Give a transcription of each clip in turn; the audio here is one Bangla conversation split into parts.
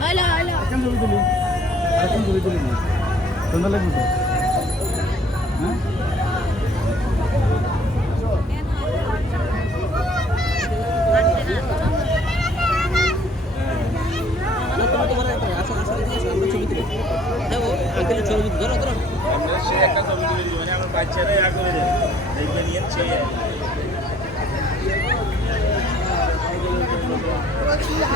হ্যালো এখন ছবি তুলি। এখন ছবি লাগবে তো? হ্যাঁ? আমরা সে একটা ছবি তুলে। মানে আমার বাচ্চারা ইয়া করে দেয়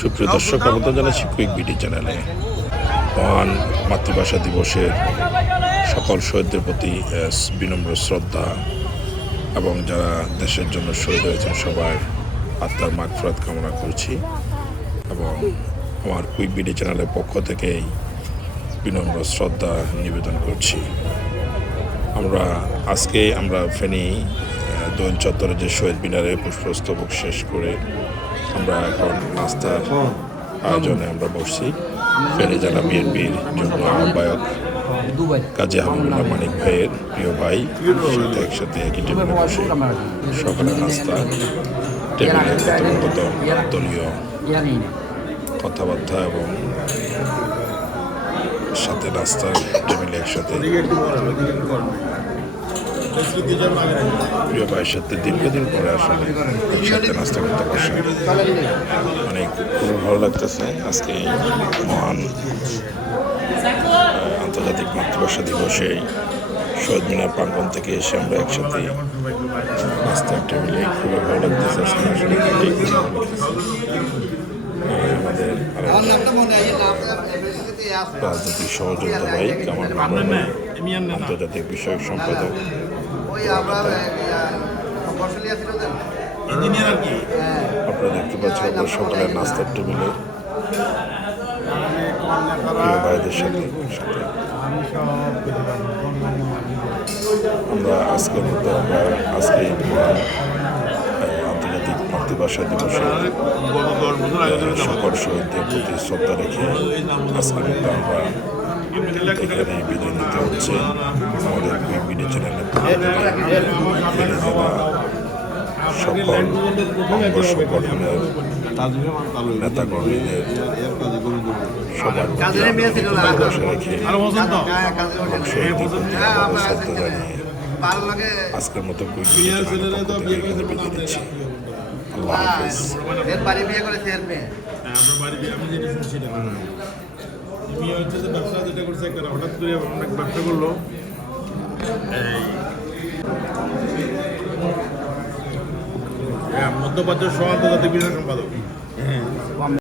সুপ্রিয় দর্শক, আমন্ত্রণ জানাচ্ছি কুইক বিডি চ্যানেলে মহান মাতৃভাষা দিবসের সকল শহীদদের প্রতি বিনম্র শ্রদ্ধা। এবং যারা দেশের জন্য শহীদ হয়েছেন সবার আত্মার মাগফরাত কামনা করছি এবং আমার কুইক বিডি চ্যানেলের পক্ষ থেকেই বিনম্র শ্রদ্ধা নিবেদন করছি। আমরা আজকে আমরা ফেনী দোয়েল চত্বরে যে শহীদ মিনারে পুষ্পস্তবক শেষ করে আমরা এখন নাস্তার আয়োজনে আমরা বসছি। ফেনী জেলা বিএনপির যুগ্ম আহ্বায়ক কাজী হাবিবুল্লাহ মানিক ভাইয়ের প্রিয় ভাই সাথে একসাথে একই টেবিলে বসে সকালে নাস্তা টেবিলে কথোপকথন দলীয় কথাবার্তা এবং সাথে নাস্তার টেবিলে একসাথে। প্রিয় ভাইয়ের সাথে দীর্ঘদিন পরে আসলে একসাথে নাস্তা করতে বসে। অনেক খুব ভালো লাগতেছে। আজকে মহান আন্তর্জাতিক মাতৃভাষা দিবসে শহীদ মিনার প্রাঙ্গন থেকে এসে আমরা একসাথে নাস্তার টেবিলে খুবই ভালো লাগতেছে। আমাদের রাজনৈতিক সহযোগিতা ভাই, কামাল আন্তর্জাতিক বিষয়ক সম্পাদক। আপনারা দেখতে পাচ্ছেন সকালের নাস্তার টেবিলে ভাইদের সাথে। সাথে আমরা আজকের মতো আমরা আজকে আন্তর্জাতিক মাতৃভাষা দিবসে সকল শহীদদের প্রতি শ্রদ্ধা রেখে আজকের মতো আমরা এখানে বিদায় নিতে হচ্ছে। আমাদের বিডি চ্যানেলের সকল অঙ্গ সংগঠনের নেতাকর্মীদের সবার প্রতি আমরা ভালোবাসা রেখে আরও তো। এবং শহীদদের প্রতি আমাদের শ্রদ্ধা জানিয়ে আজকের মতো কুইক বিডি চ্যানেলের পক্ষ থেকে এখানে বিদায় নিচ্ছি। আল্লাহ হাফিজ। বাড়ি বিয়ে করেছে হ্যাঁ, আমরা বিয়ে- আমি যেটা ব্যবসা করছে হঠাৎ করে অনেক ব্যবসা করল। মুখোপাধ্যায় সহ আন্তর্জাতিক বিষয় সম্পাদক। হ্যাঁ।